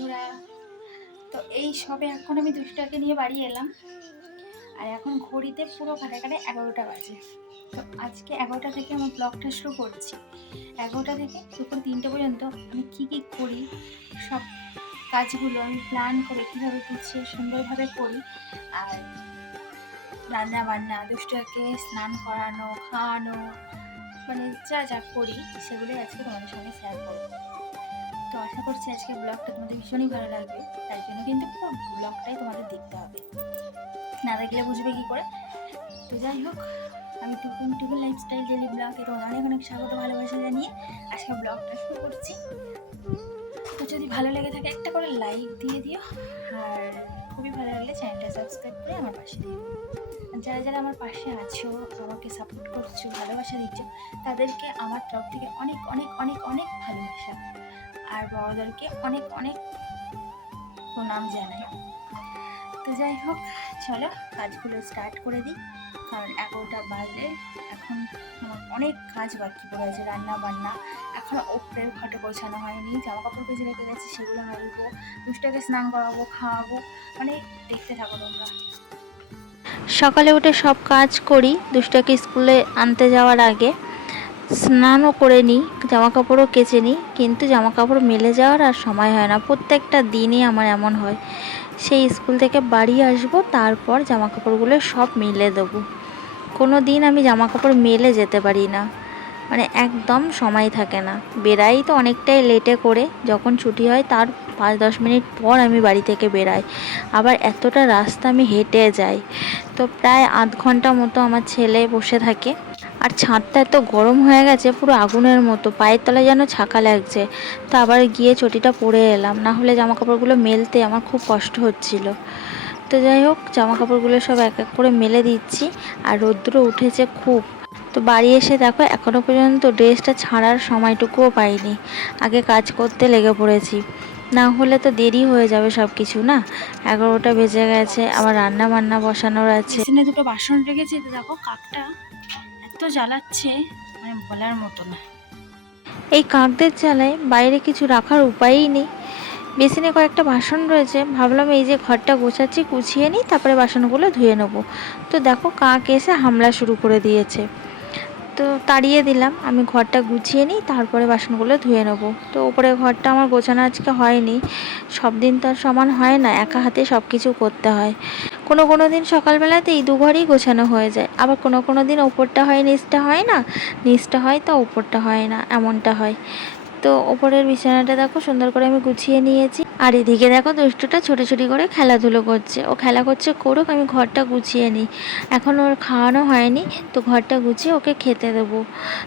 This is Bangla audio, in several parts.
বন্ধুরা। তো এই সবে এখন আমি দুষ্টাকে নিয়ে বাড়ি এলাম, আর এখন ঘড়িতে পুরো কাটে 11টা বাজে। তো আজকে 11টা থেকে আমার ব্লগটা শুরু করছি। 11টা থেকে দুপুর 3টে পর্যন্ত আমি কি কি করি, সব কাজগুলো আমি প্ল্যান করে কীভাবে গুছিয়ে সুন্দরভাবে করি। আর রান্না বান্না, দুষ্টাকে স্নান করানো, খাওয়ানো, মানে যা যা করি সেগুলোই আজকে তোমাদের সঙ্গে শেয়ার করবো। তো আশা করছি আজকে ব্লগটা তোমাদের ভীষণই ভালো লাগবে। তাই জন্য কিন্তু পুরো ব্লগটাই তোমাদের দেখতে হবে, না দেখলে বুঝবে কী করে। তো যাই হোক, আমি টুকুন লাইফস্টাইল ডেলি ব্লগে তোমার অনেক অনেক স্বাগত ভালোবাসা জানিয়ে আজকে ব্লগটা শুরু করছি। তো যদি ভালো লেগে থাকে একটা করে লাইক দিয়ে দিও, আর খুবই ভালো লাগলে চ্যানেলটা সাবস্ক্রাইব করে আমার পাশে দিও। যারা যারা আমার পাশে আছো, আমাকে সাপোর্ট করছো, ভালোবাসা দিচ্ছ, তাদেরকে আমার তরফ থেকে অনেক অনেক অনেক অনেক ভালোবাসা। আর বড়দেরকে অনেক অনেক প্রণাম জানাই। তো যাই হোক, চলো কাজগুলো স্টার্ট করে দিই, কারণ 11টা বাজে। এখন আমার অনেক কাজ বাকি পড়ে আছে, রান্না বান্না, এখনও ওপরের ঘটে গোছানো হয়নি, জামা কাপড় ভেজে রেখে গেছি, সেগুলো মেলবো, দুষ্টাকে স্নান করাবো, খাওয়াবো, মানে দেখতে থাকো তোমরা। সকালে উঠে সব কাজ করি দুষ্টাকে স্কুলে আনতে যাওয়ার আগে। স্নানও করে নিই, জামা কাপড়ও কেচে নিই, কিন্তু জামা কাপড় মেলে যাওয়ার আর সময় হয় না। প্রত্যেকটা দিনই আমার এমন হয়, সেই স্কুল থেকে বাড়ি আসবো, তারপর জামা কাপড়গুলো সব মেলে দেবো। কোনো দিন আমি জামা কাপড় মেলে যেতে পারি না, মানে একদম সময় থাকে না। বেরাই তো অনেকটাই লেটে করে, যখন ছুটি হয় তার 5-10 মিনিট পর আমি বাড়ি থেকে বেরাই। আবার এতটা রাস্তা আমি হেঁটে যাই, তো প্রায় আধ ঘন্টা মতো আমার ছেলে বসে থাকে। আর ছাদটা এত গরম হয়ে গেছে, পুরো আগুনের মতো, পায়ের তলায় যেন ছাকা লাগছে। তো আবার গিয়ে চটিটা পরে এলাম, না হলে জামা কাপড়গুলো মেলতে আমার খুব কষ্ট হচ্ছিল। তো যাই হোক, জামা কাপড়গুলো সব এক এক করে মেলে দিচ্ছি, আর রৌদ্র উঠেছে খুব। তো বাড়ি এসে দেখো এখনও পর্যন্ত ড্রেসটা ছাড়ার সময়টুকুও পাইনি, আগে কাজ করতে লেগে পড়েছি, না হলে তো দেরি হয়ে যাবে সব কিছু না। 11টা বেজে গেছে, আবার রান্না বান্না বসানোর আছে। বেসিনে দুটো বাসন রেখেছি, তো দেখো কাকটা এত জ্বালাচ্ছে, মানে বলার মতো না। এই কাকদের জ্বালায় বাইরে কিছু রাখার উপায়ই নেই। বেসিনে কয়েকটা বাসন রয়েছে, ভাবলাম এই যে ঘরটা গোছাচ্ছি গুছিয়ে নিই, তারপরে বাসনগুলো ধুয়ে নেবো। তো দেখো কাক এসে হামলা শুরু করে দিয়েছে, তো তাড়িয়ে দিলাম। আমি ঘরটা গুছিয়ে নিই, তারপরে বাসনগুলো ধুয়ে নেবো। তো ওপরে ঘরটা আমার গোছানো আজকে হয়নি, সব দিন তো আর সমান হয় না, একা হাতে সব কিছু করতে হয়। কোনো দিন সকালবেলাতে এই 2 ঘরই গোছানো হয়ে যায়, আবার কোনো দিন ওপরটা হয় নিচটা হয় না, নিচটা হয় তো ওপরটা হয় না, এমনটা হয়। তো ওপরের বিছানাটা দেখো সুন্দর করে আমি গুছিয়ে নিয়েছি, আর এদিকে দেখো দুষ্টুটা ছোটাছুটি করে খেলাধুলো করছে। ও খেলা করছে করুক, আমি ঘরটা গুছিয়ে নিই। এখন ওর খাওয়ানো হয়নি, তো ঘরটা গুছিয়ে ওকে খেতে দেবো।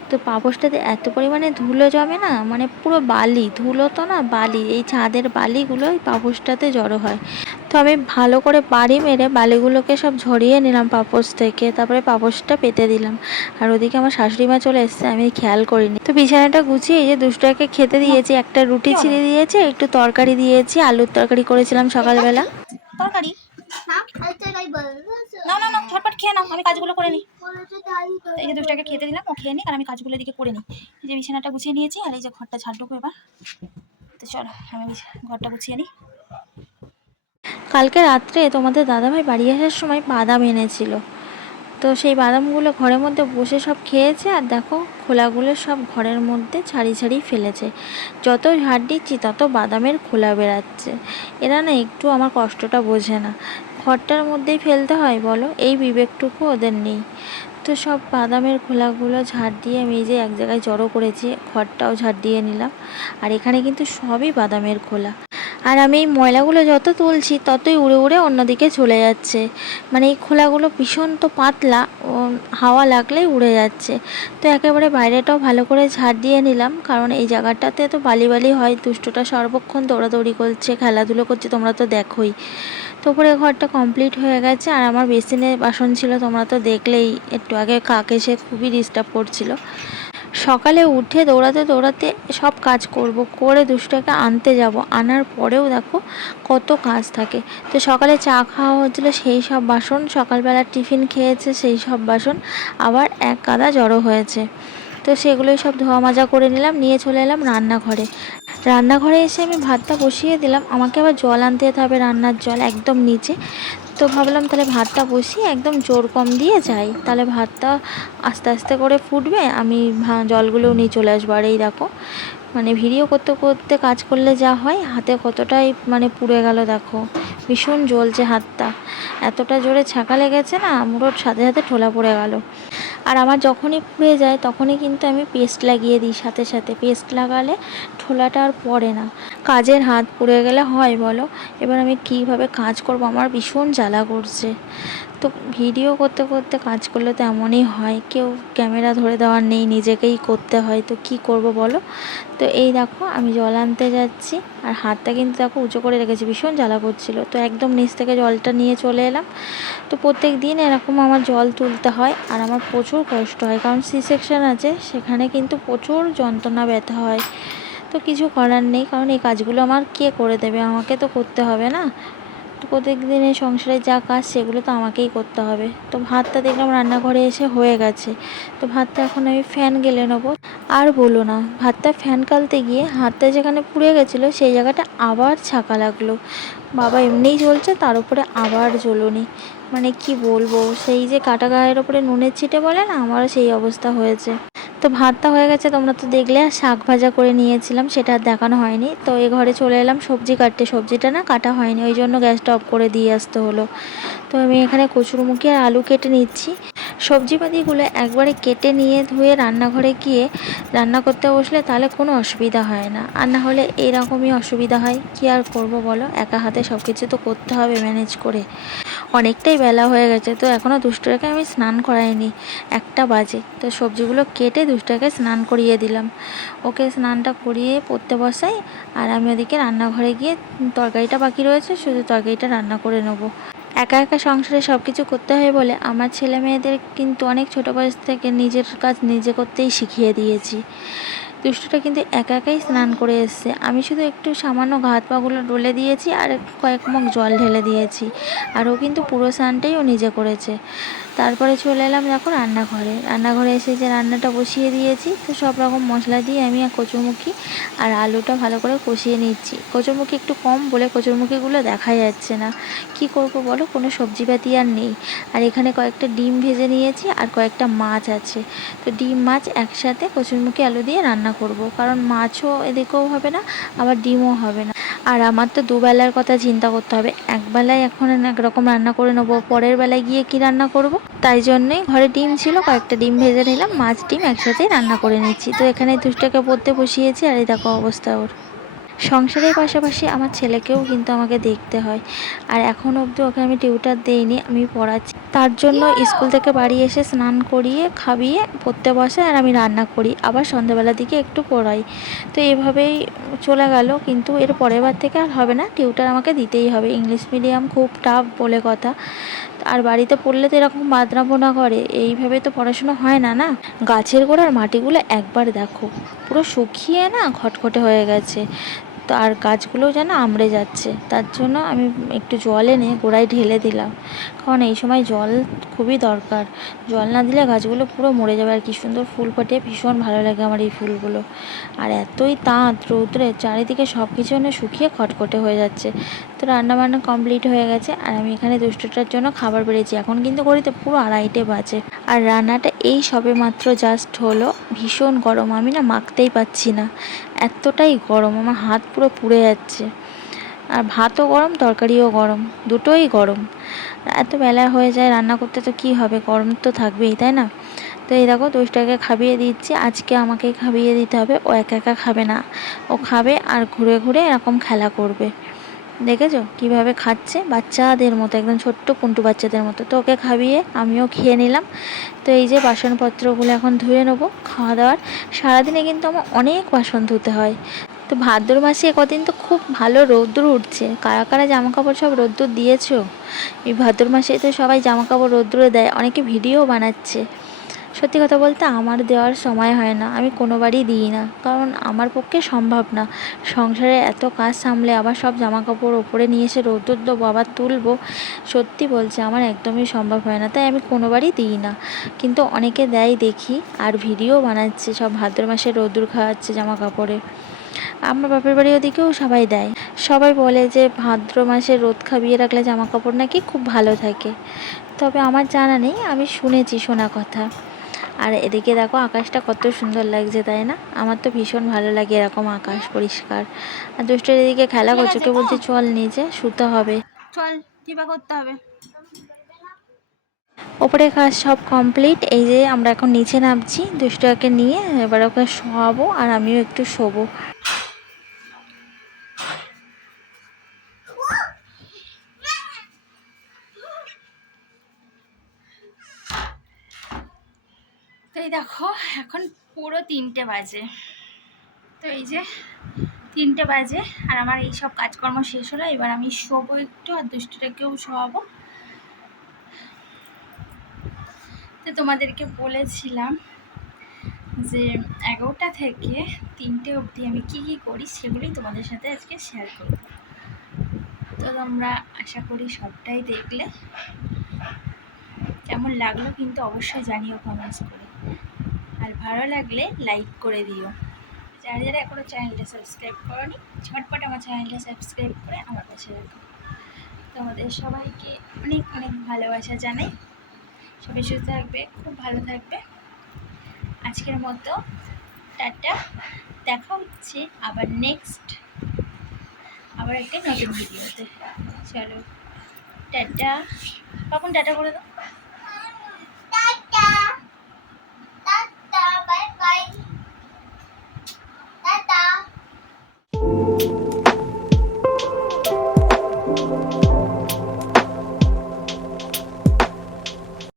তো পাপোশটাতে এত পরিমাণে ধুলো জমে না, মানে পুরো বালি, ধুলো তো না বালি, এই ছাদের বালিগুলো এই পাপোশটাতে জড়ো হয়। তো আমি ভালো করে বাড়ি মেরে বালিগুলোকে সব ঝরিয়ে নিলাম পাপোশ থেকে, তারপরে পাপোশটা পেতে দিলাম। আর ওদিকে আমার শাশুড়ি মা চলে এসছে, আমি খেয়াল করিনি। তো বিছানাটা গুছিয়ে এই যে দুষ্টুটাকে খেতে দিয়েছি, একটা রুটি ছিঁড়ে দিয়েছি, একটু তরকারি দিয়েছি, আলুর তরকারি করেছিলাম সকালবেলা। তরকারি না না না, ঝটপট খেয়ে নাও, আমি কাজগুলো করে নিই। এই যে দুষ্টাকে খেতে দিলাম, ও খেয়ে নিই, আর আমি কাজগুলো এদিকে করে নিই। এই যে বিছানাটা গুছিয়ে নিয়েছি, আর এই যে ঘরটা ঝাড় দেবো এবার। তো চলো আমি ঘরটা গুছিয়ে নিই। কালকে রাত্রে তোমাদের দাদাভাই বাড়ি আসার সময় বাদাম এনেছিল, তো সেই বাদামগুলো ঘরের মধ্যে বসে সব খেয়েছে, আর দেখো খোলাগুলো সব ঘরের মধ্যে ছাড়িয়ে ছাড়িয়ে ফেলেছে। যত ঝাড় দিচ্ছি তত বাদামের খোলা বেরাচ্ছে। এরা না একটু আমার কষ্টটা বোঝে না, ঘরটার মধ্যেই ফেলতে হয় বলো, এই বিবেকটুকু ওদের নেই। তো সব বাদামের খোলাগুলো ঝাড় দিয়ে আমি এই যে এক জায়গায় জড়ো করেছি, ঘরটাও ঝাড় দিয়ে নিলাম। আর এখানে কিন্তু সবই বাদামের খোলা, আর আমি এই ময়লাগুলো যত তুলছি ততই উড়ে উড়ে অন্যদিকে চলে যাচ্ছে। মানে এই খোলাগুলো ভীষণ তো পাতলা, হাওয়া লাগলেই উড়ে যাচ্ছে। তো একেবারে বাইরেটাও ভালো করে ঝাড় দিয়ে নিলাম, কারণ এই জায়গাটাতে তো বালি বালি হয়। দুষ্টুটা সর্বক্ষণ দৌড়াদৌড়ি করছে, খেলাধুলো করছে, তোমরা তো দেখোই। তো উপরে ঘরটা কমপ্লিট হয়ে গেছে, আর আমার বেসিনে বাসন ছিল, তোমরা তো দেখলেই, একটু আগে কাক এসে খুবই ডিস্টার্ব করছিল। সকালে উঠে দৌড়াতে দৌড়াতে সব কাজ করব, করে দুষ্টুটাকে আনতে যাব, আনার পরেও দেখো কত কাজ থাকে। তো সকালে চা খাওয়া হচ্ছিলো, সেই সব বাসন, সকালবেলা টিফিন খেয়েছে সেই সব বাসন আবার এক গাদা জড়ো হয়েছে। তো সেগুলোই সব ধোয়া মাজা করে নিলাম, নিয়ে চলে এলাম রান্নাঘরে। রান্নাঘরে এসে আমি ভাতটা বসিয়ে দিলাম, আমাকে আবার জল আনতে যেতে হবে, রান্নার জল একদম নিচে। তো ভাবলাম তাহলে ভাতটা বসিয়ে একদম জোর কম দিয়ে যাই, তাহলে ভাতটা আস্তে আস্তে করে ফুটবে, আমি জলগুলোও নিয়ে চলে আসবো। আর এই দেখো মানে ভিডিও করতে করতে কাজ করলে যা হয়, হাতে কতটাই মানে পুড়ে গেল দেখো, ভীষণ জ্বলছে হাতটা, এতটা জোরে ছ্যাঁকা লেগেছে না, মুড়োর সাথে সাথে ঠোলা পড়ে গেল। আর আমার যখনই পুড়ে যায় তখনই কিন্তু আমি পেস্ট লাগিয়ে দিই, সাথে সাথে পেস্ট লাগালে ঠোলাটা আর পড়ে না। কাজের হাত পুড়ে গেলে হয় বলো, এবার আমি কীভাবে কাজ করব, আমার ভীষণ জ্বালা করছে। তো ভিডিও করতে করতে কাজ করলে তো এমনই হয়, কেউ ক্যামেরা ধরে দেওয়ার নেই, নিজেকেই করতে হয়, তো কি করব বলো। তো এই দেখো আমি জল আনতে যাচ্ছি, আর হাতটা কিন্তু দেখো উঁচু করে রেখেছি, ভীষণ জ্বালা করছিল, তো একদম নিচ থেকে জলটা নিয়ে চলে এলাম। তো প্রত্যেক দিন এরকম আমার জল তুলতে হয়, আর আমার প্রচুর কষ্ট হয়, কারণ সি সেকশন আছে, সেখানে কিন্তু প্রচুর যন্ত্রণা ব্যথা হয়। তো কিছু করার নেই, কারণ এই কাজগুলো আমার কে করে দেবে, আমাকে তো করতে হবে না। তো প্রত্যেক দিনের সংসারের যা কাজ সেগুলো তো আমাকেই করতে হবে। তো ভাতটা দেখলাম রান্নাঘরে এসে হয়ে গেছে, তো ভাতটা এখন আমি ফ্যান গেলে নেবো। আর বলো না, ভাতটা ফ্যান গালতে গিয়ে হাতটা যেখানে পুড়ে গেছিলো সেই জায়গাটা আবার ছাকা লাগলো। বাবা এমনিই জ্বলছে, তার উপরে আবার জ্বলুনি, মানে কি বলবো, সেই যে কাটা গায়ের ওপরে নুনের ছিটে বলে না, আমারও সেই অবস্থা হয়েছে। তো ভাতটা হয়ে গেছে, তোমরা তো দেখলে, আর শাক ভাজা করে নিয়েছিলাম, সেটা আর দেখানো হয়নি। তো এ ঘরে চলে এলাম সবজি কাটতে, সবজিটা না কাটা হয়নি, ওই জন্য গ্যাসটা অফ করে দিয়ে আসতে হলো। তো আমি এখানে কচুরমুখী আর আলু কেটে নিচ্ছি। সবজিপাতিগুলো একবারে কেটে নিয়ে ধুয়ে রান্নাঘরে গিয়ে রান্না করতে বসলে তাহলে কোনো অসুবিধা হয় না, আর না হলে এরকমই অসুবিধা হয়। কি আর করব বলো, একা হাতে সব কিছু তো করতে হবে ম্যানেজ করে। অনেকটাই বেলা হয়ে গেছে, তো এখনও দুষ্টুটাকে আমি স্নান করাইনি, 1টা বাজে। তো সবজিগুলো কেটে দুষ্টুটাকে স্নান করিয়ে দিলাম, ওকে স্নানটা করিয়ে পড়তে বসাই, আর আমি ওদিকে রান্নাঘরে গিয়ে তরকারিটা বাকি রয়েছে, শুধু তরকারিটা রান্না করে নেবো। একা একা সংসারে সব কিছু করতে হয় বলে আমার ছেলে মেয়েদের কিন্তু অনেক ছোটো বয়স থেকে নিজের কাজ নিজে করতেই শিখিয়ে দিয়েছি। দুষ্টুটা কিন্তু একা একাই স্নান করে এসছে, আমি শুধু একটু সামান্য হাত পাগুলো ডলে দিয়েছি আর কয়েক মগ জল ঢেলে দিয়েছি, আর ও কিন্তু পুরো স্নানটাই ও নিজে করেছে। তারপরে চলে এলাম দেখো রান্নাঘরে এসে যে রান্নাটা বসিয়ে দিয়েছি। তো সব রকম মশলা দিয়ে আমি কচুরমুখী আর আলুটা ভালো করে কষিয়ে নিচ্ছি। কচুরমুখী একটু কম বলে কচুরমুখীগুলো দেখা যাচ্ছে না, কি করব বলো, কোনো সবজিপাতি আর নেই। আর এখানে কয়েকটা ডিম ভেজে নিয়েছি, আর কয়েকটা মাছ আছে। তো ডিম মাছ একসাথে কচুরমুখী আলু দিয়ে রান্না করব, কারণ মাছও এদিকেও হবে না, আবার ডিমও হবে না। আর আমার তো দুবেলার কথা চিন্তা করতে হবে, একবেলায় এখন একরকম রান্না করে নেবো, পরের বেলায় গিয়ে কি রান্না করব। তাই জন্যই ঘরে ডিম ছিল, কয়েকটা ডিম ভেজে নিলাম, মাছ ডিম একসাথেই রান্না করে নিচ্ছি। তো এখানে দুষ্টকে পড়তে বসিয়েছি, আর এই দেখো অবস্থা ওর। সংসারের পাশাপাশি আমার ছেলেকেও কিন্তু আমাকে দেখতে হয়, আর এখনও অবধি ওকে আমি টিউটার দেইনি, আমি পড়াচ্ছি। তার জন্য স্কুল থেকে বাড়ি এসে স্নান করিয়ে খাইয়ে পড়তে বসে, আর আমি রান্না করি, আবার সন্ধ্যাবেলার দিকে একটু পড়াই। তো এভাবেই চলে গেল, কিন্তু এর পরের বার থেকে আর হবে না, টিউটার আমাকে দিতেই হবে। ইংলিশ মিডিয়াম খুব টাফ বলে কথা, আর বাড়িতে পড়লে তো এরকম বাদরাপনা করে, এইভাবে তো পড়াশুনো হয় না না। গাছের গোড়ার মাটিগুলো একবার দেখো, পুরো শুকিয়ে না খটখটে হয়ে গেছে। তো আর গাছগুলোও যেন আমড়ে যাচ্ছে, তার জন্য আমি একটু জল এনে গোড়ায় ঢেলে দিলাম, কারণ এই সময় জল খুবই দরকার। জল না দিলে গাছগুলো পুরো মরে যাবে। আর কি সুন্দর ফুল ফোটে, ভীষণ ভালো লাগে আমার এই ফুলগুলো। আর এতই তাঁত রৌদ্রে, চারিদিকে সব কিছু যেন শুকিয়ে খটখটে হয়ে যাচ্ছে। তো রান্নাবান্না কমপ্লিট হয়ে গেছে, আর আমি এখানে দুষ্টটার জন্য খাবার বেড়েছি। এখন কিন্তু ঘড়িতে পুরো 2:30 বাজে, আর রান্নাটা এই সবে মাত্র জাস্ট হলো। ভীষণ গরম, আমি না মাখতেই পাচ্ছি না, এতটাই গরম, আমার হাত পুরো পুড়ে যাচ্ছে। আর ভাতও গরম, তরকারিও গরম, দুটোই গরম। এত বেলা হয়ে যায় রান্না করতে, তো কি হবে, গরম তো থাকবেই, তাই না। তো এই দেখো দুষ্টটাকে খাইয়ে দিচ্ছি, আজকে আমাকেই খাইয়ে দিতে হবে, ও একা একা খাবে না, ও খাবে আর ঘুরে ঘুরে এরকম খেলা করবে। দেখেছো কীভাবে খাচ্ছে, বাচ্চাদের মতো, একদম ছোট্ট পুন্টু বাচ্চাদের মতো। তো ওকে খাইয়ে আমিও খেয়ে নিলাম। তো এই যে বাসনপত্রগুলো এখন ধুয়ে নেবো খাওয়া দাওয়ার। সারাদিনে কিন্তু আমার অনেক বাসন ধুতে হয়। তো ভাদ্র মাসে কদিন তো খুব ভালো রৌদ্র উঠছে, কারা কারা জামা কাপড় সব রৌদ্র দিয়েছো। এই ভাদ্র মাসে তো সবাই জামা কাপড় রৌদ্রে দেয়, অনেকে ভিডিও বানাচ্ছে। সত্যি কথা বলতে আমার দেওয়ার সময় হয় না, আমি কোনোবারই দিই না, কারণ আমার পক্ষে সম্ভব না। সংসারে এত কাজ সামলে আবার সব জামা কাপড় ওপরে নিয়ে এসে রৌদ্র দেবো, আবার তুলবো, সত্যি বলছি আমার একদমই সম্ভব হয় না, তাই আমি কোনোবারই দিই না। কিন্তু অনেকে দেয় দেখি, আর ভিডিও বানাচ্ছে, সব ভাদ্র মাসে রৌদ্র খাওয়াচ্ছে জামা কাপড়ে। আমার বাপের বাড়ি ওদিকেও সবাই দেয়। সবাই বলে যে ভাদ্র মাসে রোদ খাবিয়ে রাখলে জামা কাপড় নাকি খুব ভালো থাকে, তবে আমার জানা নেই, আমি শুনেছি শোনা কথা। আর এদিকে দেখো আকাশটা কত সুন্দর লাগছে, তাই না? আমার তো ভীষণ ভালো লাগে এরকম আকাশ পরিষ্কার। আর দুষ্টের এদিকে খেলা করছে, ওকে বলছি চল নিচে শুতে হবে, চল টিপা করতে হবে। ওপরে কাজ সব কমপ্লিট। এই যে আমরা এখন নিচে নামছি দুষ্টুকে নিয়ে, এবার ওকে শোয়াবো আর আমিও একটু শোবো। তো এই দেখো এখন পুরো 3টে বাজে। তো এই যে 3টে বাজে আর আমার এই সব কাজকর্ম শেষ হলো। এবার আমি শোবো একটু আর দুষ্টুটাকেও শোয়াবো। তো তোমাদেরকে বলেছিলাম যে 11টা থেকে 3টে অবধি আমি কি কি করি সেগুলোই তোমাদের সাথে আজকে শেয়ার করব। তো তোমরা আশা করি সবটাই দেখলে। কেমন লাগলো কিন্তু অবশ্যই জানিও কমেন্টস করে, আর ভালো লাগলে লাইক করে দিও। যারা যারা এখনো চ্যানেলটা সাবস্ক্রাইব করোনি ঝটপট আমার চ্যানেলটা সাবস্ক্রাইব করে আমার পাশে রাখো। তোমাদের সবাইকে অনেক অনেক ভালোবাসা জানাই। সবাই সুস্থ থাকবে, খুব ভালো থাকবে। আজকের মতো টাটা, দেখা হচ্ছে আবার নেক্সট আবার একটা নতুন ভিডিওতে। চলো টাটা, কখন টাটা করে দাও।